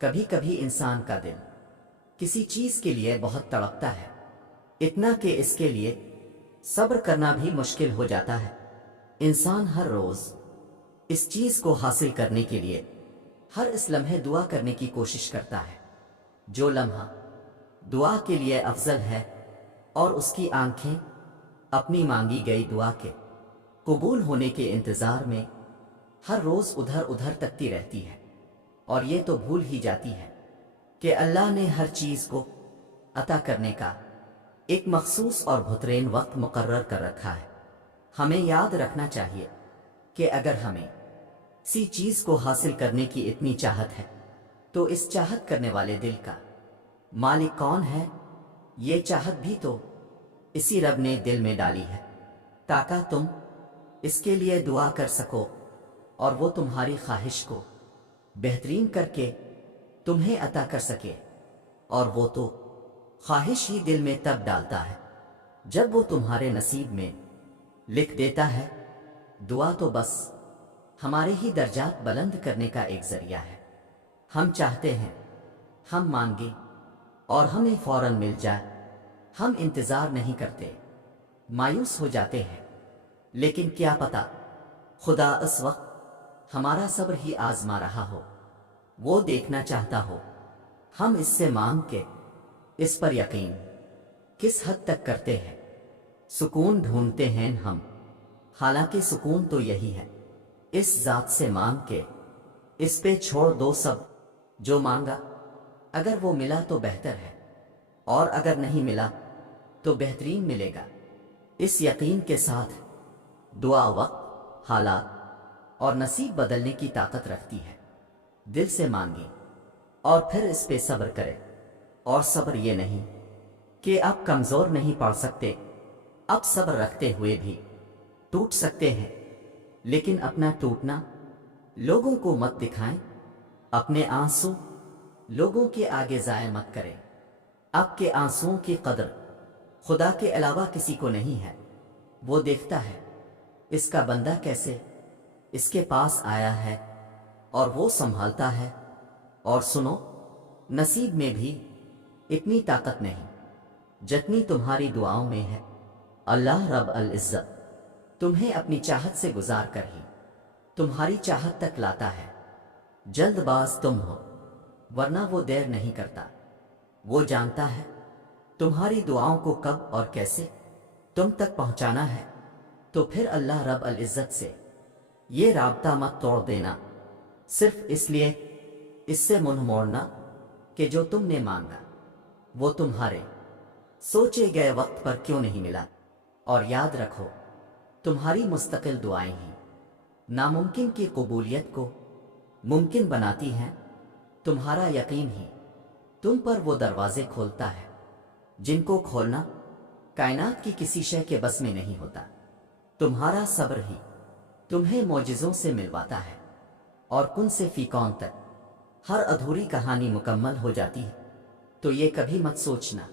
کبھی کبھی انسان کا دل کسی چیز کے لیے بہت تڑپتا ہے، اتنا کہ اس کے لیے صبر کرنا بھی مشکل ہو جاتا ہے۔ انسان ہر روز اس چیز کو حاصل کرنے کے لیے ہر اس لمحے دعا کرنے کی کوشش کرتا ہے۔ جو لمحہ دعا کے لیے افضل ہے اور اس کی آنکھیں اپنی مانگی گئی دعا کے قبول ہونے کے انتظار میں ہر روز ادھر ادھر تکتی رہتی ہے، اور یہ تو بھول ہی جاتی ہے کہ اللہ نے ہر چیز کو عطا کرنے کا ایک مخصوص اور بہترین وقت مقرر کر رکھا ہے۔ ہمیں یاد رکھنا چاہیے کہ اگر ہمیں کسی چیز کو حاصل کرنے کی اتنی چاہت ہے تو اس چاہت کرنے والے دل کا مالک کون ہے؟ یہ چاہت بھی تو اسی رب نے دل میں ڈالی ہے تاکہ تم اس کے لیے دعا کر سکو، اور وہ تمہاری خواہش کو بہترین کر کے تمہیں عطا کر سکے۔ اور وہ تو خواہش ہی دل میں تب ڈالتا ہے جب وہ تمہارے نصیب میں لکھ دیتا ہے۔ دعا تو بس ہمارے ہی درجات بلند کرنے کا ایک ذریعہ ہے۔ ہم چاہتے ہیں ہم مانگیں اور ہمیں فوراً مل جائے، ہم انتظار نہیں کرتے، مایوس ہو جاتے ہیں، لیکن کیا پتا خدا اس وقت ہمارا صبر ہی آزما رہا ہو، وہ دیکھنا چاہتا ہو ہم اس سے مانگ کے اس پر یقین کس حد تک کرتے ہیں۔ سکون ڈھونڈتے ہیں ہم، حالانکہ سکون تو یہی ہے اس ذات سے مانگ کے اس پہ چھوڑ دو سب۔ جو مانگا اگر وہ ملا تو بہتر ہے، اور اگر نہیں ملا تو بہترین ملے گا۔ اس یقین کے ساتھ دعا وقت، حالات اور نصیب بدلنے کی طاقت رکھتی ہے۔ دل سے مانگیں اور پھر اس پہ صبر کرے، اور صبر یہ نہیں کہ آپ کمزور نہیں پڑ سکتے، اب صبر رکھتے ہوئے بھی ٹوٹ سکتے ہیں، لیکن اپنا ٹوٹنا لوگوں کو مت دکھائیں، اپنے آنسو لوگوں کے آگے ضائع مت کریں۔ آپ کے آنسوؤں کی قدر خدا کے علاوہ کسی کو نہیں ہے، وہ دیکھتا ہے اس کا بندہ کیسے اس کے پاس آیا ہے، اور وہ سنبھالتا ہے۔ اور سنو، نصیب میں بھی اتنی طاقت نہیں جتنی تمہاری دعاؤں میں ہے۔ اللہ رب العزت تمہیں اپنی چاہت سے گزار کر ہی تمہاری چاہت تک لاتا ہے۔ جلد باز تم ہو، ورنہ وہ دیر نہیں کرتا، وہ جانتا ہے تمہاری دعاؤں کو کب اور کیسے تم تک پہنچانا ہے۔ تو پھر اللہ رب العزت سے یہ رابطہ مت توڑ دینا صرف اس لیے اس سے منہ موڑنا کہ جو تم نے مانگا وہ تمہارے سوچے گئے وقت پر کیوں نہیں ملا۔ اور یاد رکھو، تمہاری مستقل دعائیں ہی ناممکن کی قبولیت کو ممکن بناتی ہیں۔ تمہارا یقین ہی تم پر وہ دروازے کھولتا ہے جن کو کھولنا کائنات کی کسی شے کے بس میں نہیں ہوتا۔ تمہارا صبر ہی تمہیں معجزوں سے ملواتا ہے، اور کن سے فی کون تک ہر ادھوری کہانی مکمل ہو جاتی ہے۔ تو یہ کبھی مت سوچنا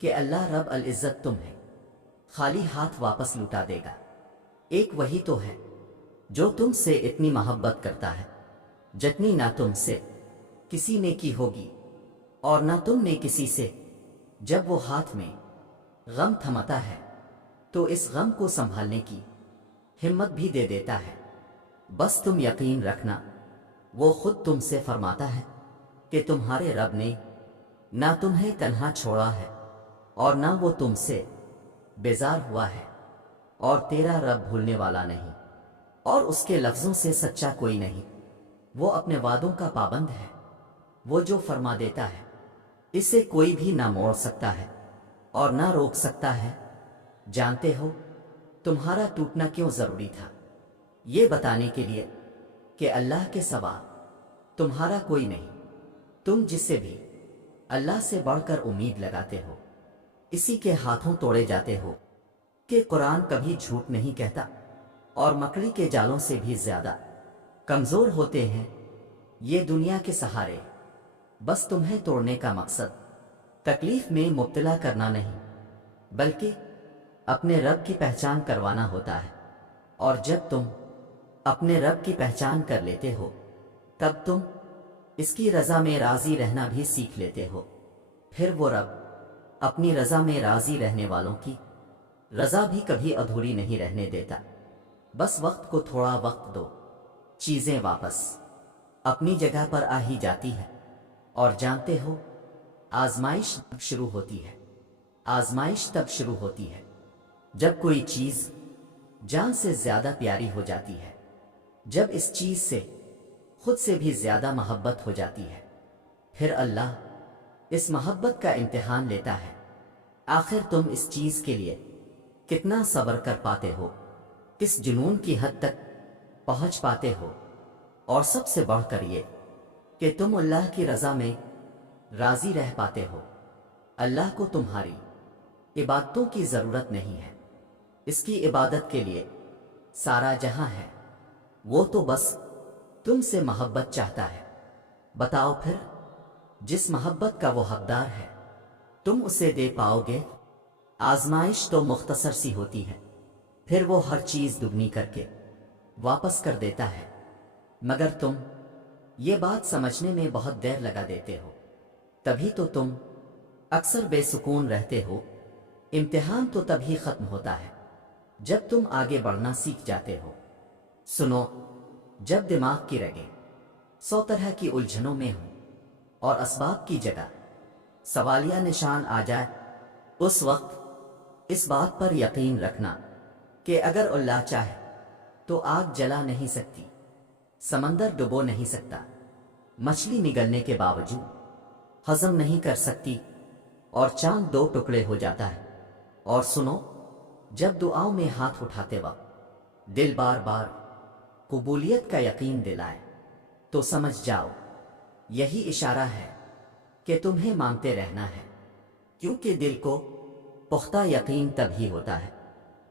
کہ اللہ رب العزت تمہیں خالی ہاتھ واپس لوٹا دے گا۔ ایک وہی تو ہے جو تم سے اتنی محبت کرتا ہے جتنی نہ تم سے کسی نے کی ہوگی اور نہ تم نے کسی سے۔ جب وہ ہاتھ میں غم تھماتا ہے تو اس غم کو سنبھالنے کی ہمت بھی دے دیتا ہے۔ بس تم یقین رکھنا، وہ خود تم سے فرماتا ہے کہ تمہارے رب نے نہ تمہیں تنہا چھوڑا ہے اور نہ وہ تم سے بیزار ہوا ہے، اور تیرا رب بھولنے والا نہیں، اور اس کے لفظوں سے سچا کوئی نہیں۔ وہ اپنے وعدوں کا پابند ہے، وہ جو فرما دیتا ہے اسے کوئی بھی نہ موڑ سکتا ہے اور نہ روک سکتا ہے۔ جانتے ہو تمہارا ٹوٹنا کیوں ضروری تھا؟ یہ بتانے کے لیے کہ اللہ کے سوا تمہارا کوئی نہیں، تم جس سے بھی اللہ سے بڑھ کر امید لگاتے ہو اسی کے ہاتھوں توڑے جاتے ہو۔ کہ قرآن کبھی جھوٹ نہیں کہتا، اور مکڑی کے جالوں سے بھی زیادہ کمزور ہوتے ہیں یہ دنیا کے سہارے۔ بس تمہیں توڑنے کا مقصد تکلیف میں مبتلا کرنا نہیں، بلکہ اپنے رب کی پہچان کروانا ہوتا ہے۔ اور جب تم اپنے رب کی پہچان کر لیتے ہو تب تم اس کی رضا میں راضی رہنا بھی سیکھ لیتے ہو، پھر وہ رب اپنی رضا میں راضی رہنے والوں کی رضا بھی کبھی ادھوری نہیں رہنے دیتا۔ بس وقت کو تھوڑا وقت دو، چیزیں واپس اپنی جگہ پر آ ہی جاتی ہے۔ اور جانتے ہو، آزمائش تب شروع ہوتی ہے، آزمائش تب شروع ہوتی ہے جب کوئی چیز جان سے زیادہ پیاری ہو جاتی ہے، جب اس چیز سے خود سے بھی زیادہ محبت ہو جاتی ہے۔ پھر اللہ اس محبت کا امتحان لیتا ہے، آخر تم اس چیز کے لیے کتنا صبر کر پاتے ہو، کس جنون کی حد تک پہنچ پاتے ہو، اور سب سے بڑھ کر یہ کہ تم اللہ کی رضا میں راضی رہ پاتے ہو۔ اللہ کو تمہاری عبادتوں کی ضرورت نہیں ہے، اس کی عبادت کے لیے سارا جہاں ہے، وہ تو بس تم سے محبت چاہتا ہے۔ بتاؤ پھر، جس محبت کا وہ حقدار ہے تم اسے دے پاؤ گے؟ آزمائش تو مختصر سی ہوتی ہے، پھر وہ ہر چیز دگنی کر کے واپس کر دیتا ہے، مگر تم یہ بات سمجھنے میں بہت دیر لگا دیتے ہو، تبھی تو تم اکثر بے سکون رہتے ہو۔ امتحان تو تبھی ختم ہوتا ہے جب تم آگے بڑھنا سیکھ جاتے ہو۔ سنو، جب دماغ کی رگیں 100 طرح کی الجھنوں میں ہوں اور اسباب کی جگہ سوالیہ نشان آ جائے، اس وقت اس بات پر یقین رکھنا کہ اگر اللہ چاہے تو آگ جلا نہیں سکتی، سمندر ڈبو نہیں سکتا، مچھلی نگلنے کے باوجود ہضم نہیں کر سکتی، اور چاند 2 ٹکڑے ہو جاتا ہے۔ اور سنو، جب دعاؤں میں ہاتھ اٹھاتے وقت دل بار بار قبولیت کا یقین دلائے تو سمجھ جاؤ یہی اشارہ ہے کہ تمہیں مانگتے رہنا ہے، کیونکہ دل کو پختہ یقین تب ہی ہوتا ہے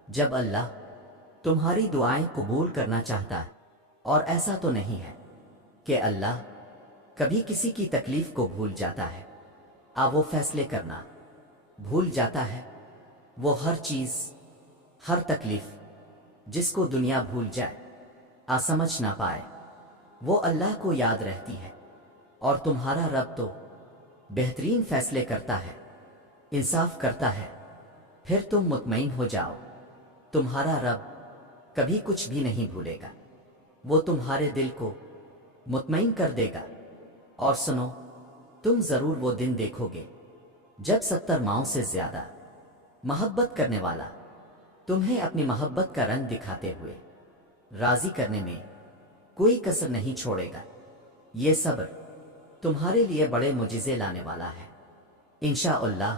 جب اللہ تمہاری دعائیں قبول کرنا چاہتا ہے۔ اور ایسا تو نہیں ہے کہ اللہ کبھی کسی کی تکلیف کو بھول جاتا ہے، وہ فیصلے کرنا بھول جاتا ہے۔ وہ ہر چیز، ہر تکلیف جس کو دنیا بھول جائے، سمجھ نہ پائے، وہ اللہ کو یاد رہتی ہے۔ اور تمہارا رب تو بہترین فیصلے کرتا ہے، انصاف کرتا ہے۔ پھر تم مطمئن ہو جاؤ، تمہارا رب کبھی کچھ بھی نہیں بھولے گا، وہ تمہارے دل کو مطمئن کر دے گا۔ اور سنو، تم ضرور وہ دن دیکھو گے جب 70 ماؤں سے زیادہ محبت کرنے والا تمہیں اپنی محبت کا رنگ دکھاتے ہوئے راضی کرنے میں کوئی کسر نہیں چھوڑے گا۔ یہ صبر تمہارے لیے بڑے معجزے لانے والا ہے، انشاءاللہ۔